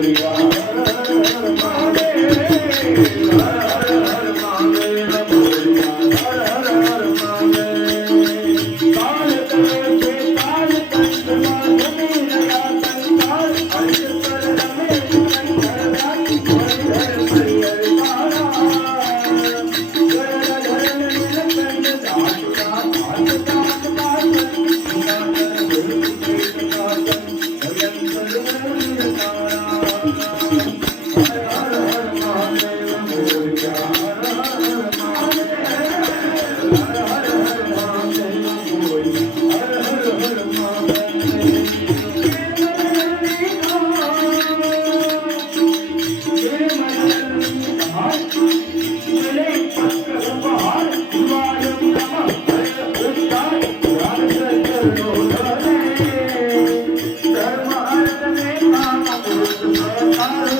Hallelujah. Hallelujah.